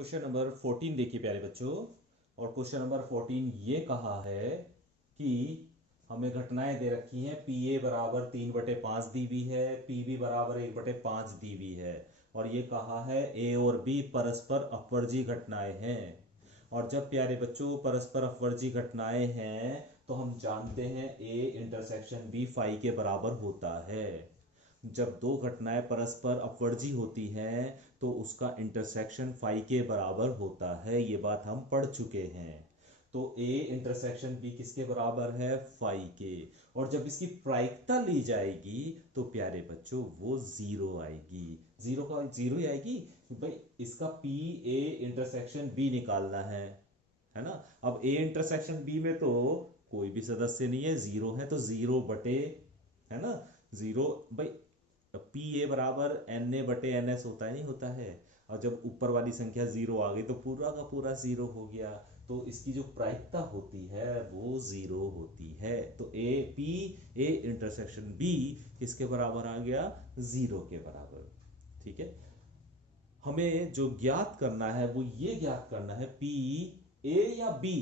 Question number 14 देखिए प्यारे बच्चों। और क्वेश्चन नंबर 14 ये कहा है कि हमें घटनाएं दे रखी हैं। पी ए बराबर 3/5 दी हुई है, पी बी बराबर 1/5 दी हुई है। और ये कहा है ए और बी परस्पर अपवर्जी घटनाएं हैं। और जब प्यारे बच्चों परस्पर अपवर्जी घटनाएं हैं तो हम जानते हैं ए इंटरसेक्शन बी फाई के बराबर होता है। जब दो घटनाएं परस्पर अपवर्जी होती हैं तो उसका इंटरसेक्शन फाई के बराबर होता है। ये बात हम पढ़ चुके हैं। तो ए इंटरसेक्शन बी किसके बराबर है? फाई के। और जब इसकी प्रायिकता ली जाएगी तो प्यारे बच्चों वो जीरो आएगी। जीरो का जीरो ही आएगी भाई। इसका पी ए इंटरसेक्शन बी निकालना है ना। अब ए इंटरसेक्शन बी में तो कोई भी सदस्य नहीं है, जीरो है, तो जीरो बटे, है ना, जीरो भाई। पी ए बराबर एन ए बटे एन एस होता है, नहीं होता है। और जब ऊपर वाली संख्या जीरो आ गई तो पूरा का पूरा जीरो हो गया। तो इसकी जो प्रायिकता होती है वो जीरो होती है। तो A P A intersection B किसके बराबर आ गया? जीरो के बराबर। ठीक है। हमें जो ज्ञात करना है वो ये ज्ञात करना है पी ए या बी,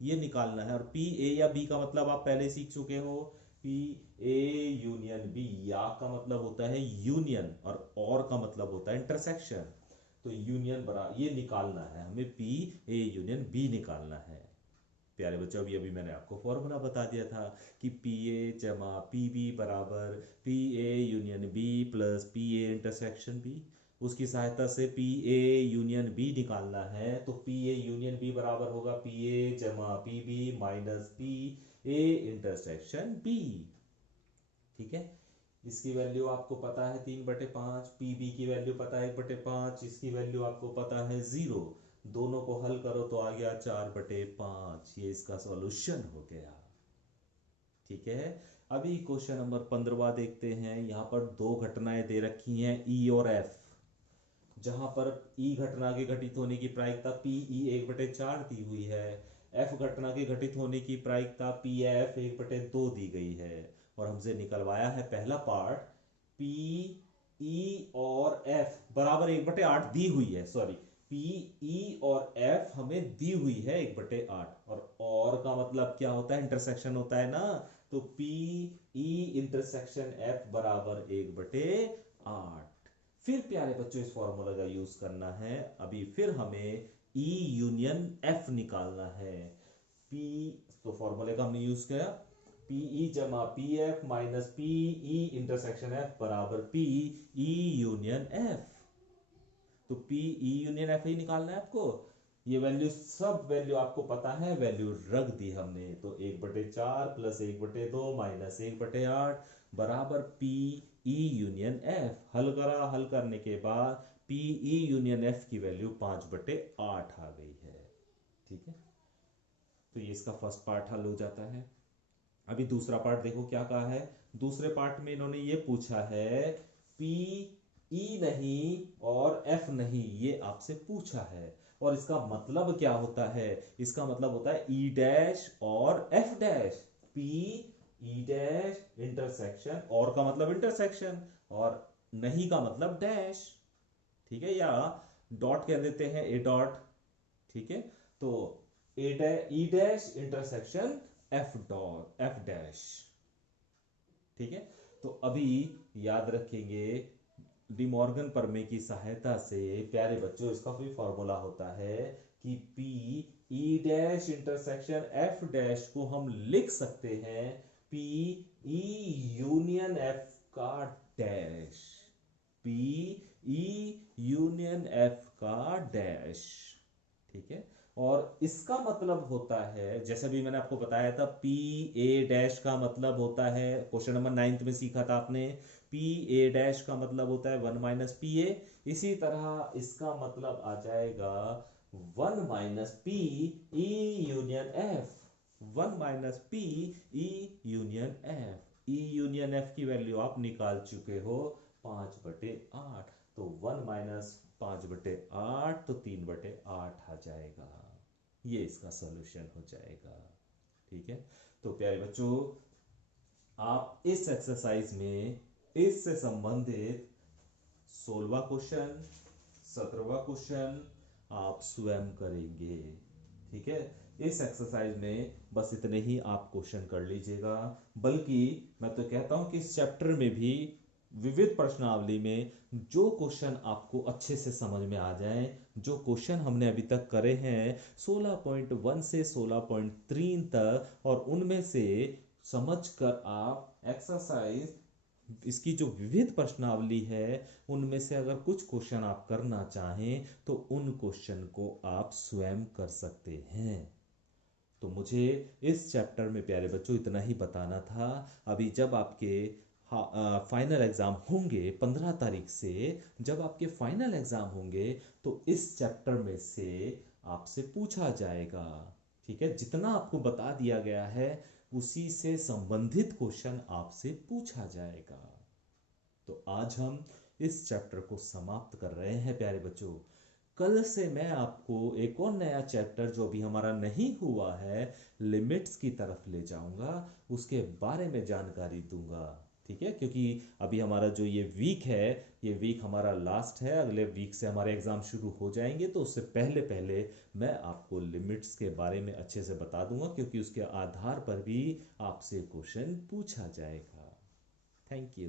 ये निकालना है। और पी ए या बी का मतलब आप पहले सीख चुके हो। पी ए यूनियन बी, या का मतलब होता है यूनियन और का मतलब होता है इंटरसेक्शन। तो यूनियन बरा ये निकालना है हमें, पी ए यूनियन बी निकालना है। प्यारे बच्चों अभी अभी मैंने आपको फॉर्मूला बता दिया था कि पी ए जमा पी बी बराबर P A union B plus P A intersection B. उसकी सहायता से पी ए यूनियन बी निकालना है। तो पी ए यूनियन बी बराबर होगा पी ए जमा P B minus P A intersection B. ठीक है। इसकी वैल्यू आपको पता है 3/5, पी बी की वैल्यू पता है 1/5, इसकी वैल्यू आपको पता है 0। दोनों को हल करो तो आ गया 4/5। ये इसका सॉल्यूशन हो गया। ठीक है। अभी क्वेश्चन नंबर 15 देखते हैं। यहां पर दो घटनाएं दे रखी हैं ई और एफ। जहां पर ई घटना के घटित होने की प्रायिकता पी ई 1/4 दी हुई है। एफ घटना के घटित होने की प्रायिकता पी एफ 1/2 दी गई है। और हमसे निकलवाया है पहला पार्ट, पी ई और एफ बराबर 1/8 दी हुई है। सॉरी, पी ई और एफ हमें दी हुई है 1/8। और का मतलब क्या होता है? इंटरसेक्शन होता है ना। तो पी ई इंटरसेक्शन एफ बराबर 1/8। फिर प्यारे बच्चों इस फॉर्मूला का यूज करना है। अभी फिर हमें ई यूनियन एफ निकालना है। पी, तो फॉर्मूले का हमने यूज किया पीई जमा P F minus P E intersection F बराबर पी ई यूनियन एफ। तो पी ई यूनियन एफ ही निकालना है आपको। ये वैल्यू, सब वैल्यू आपको पता है, वैल्यू रख दी हमने। तो 1/4 प्लस 1/2 माइनस 1/8 बराबर पी ई यूनियन एफ। हल करा, हल करने के बाद पी ई यूनियन एफ की वैल्यू 5/8 आ गई है। ठीक है। तो ये इसका फर्स्ट पार्ट हल हो जाता है। अभी दूसरा पार्ट देखो क्या कहा है। दूसरे पार्ट में इन्होंने ये पूछा है पी ई नहीं और एफ नहीं, ये आपसे पूछा है। और इसका मतलब क्या होता है? इसका मतलब होता है ई डैश और F dash. P E dash intersection, और का मतलब इंटरसेक्शन, और नहीं का मतलब डैश। ठीक है। या डॉट कह देते हैं, ए डॉट। ठीक है। तो A dash E dash intersection F dot F dash. ठीक है। तो अभी याद रखेंगे डिमॉर्गन प्रमेय की सहायता से प्यारे बच्चों इसका भी फॉर्मूला होता है कि P E dash intersection F dash को हम लिख सकते हैं पी ई यूनियन एफ का dash. P E union F का डैश। ठीक है। और इसका मतलब होता है, जैसे भी मैंने आपको बताया था, पी ए डैश का मतलब होता है, क्वेश्चन नंबर 9 में सीखा था आपने, पी ए डैश का मतलब होता है 1 माइनस पी ए। इसी तरह इसका मतलब आ जाएगा 1 minus P E union F. 1 minus P E union F. ई यूनियन एफ की वैल्यू आप निकाल चुके हो 5/8। तो 1 माइनस 5/8 तो 3/8 आ जाएगा। ये इसका सॉल्यूशन हो जाएगा। ठीक है। तो प्यारे बच्चों, आप इस एक्सरसाइज में इससे संबंधित 16वां क्वेश्चन, 17वां क्वेश्चन, आप स्वयं करेंगे। ठीक है, इस एक्सरसाइज में बस इतने ही आप क्वेश्चन कर लीजिएगा। बल्कि मैं तो कहता हूं कि इस चैप्टर में भी विविध प्रश्नावली में जो क्वेश्चन आपको अच्छे से समझ में आ जाए, जो क्वेश्चन हमने अभी तक करे हैं 16.1 से 16.3 तक, और उनमें से समझकर आप एक्सरसाइज इसकी जो विविध प्रश्नावली है उनमें से अगर कुछ क्वेश्चन आप करना चाहें तो उन क्वेश्चन को आप स्वयं कर सकते हैं। तो मुझे इस चैप्टर में प्यारे बच्चों इतना ही बताना था। अभी जब आपके फाइनल एग्जाम होंगे 15 तारीख से, जब आपके फाइनल एग्जाम होंगे तो इस चैप्टर में से आपसे पूछा जाएगा। ठीक है, जितना आपको बता दिया गया है उसी से संबंधित क्वेश्चन आपसे पूछा जाएगा। तो आज हम इस चैप्टर को समाप्त कर रहे हैं प्यारे बच्चों। कल से मैं आपको एक और नया चैप्टर जो भी हमारा नहीं हुआ है, लिमिट्स की तरफ ले जाऊंगा, उसके बारे में जानकारी दूंगा। ठीक है, क्योंकि अभी हमारा जो ये वीक है, ये वीक हमारा लास्ट है, अगले वीक से हमारे एग्जाम शुरू हो जाएंगे। तो उससे पहले पहले मैं आपको लिमिट्स के बारे में अच्छे से बता दूंगा, क्योंकि उसके आधार पर भी आपसे क्वेश्चन पूछा जाएगा। Thank you.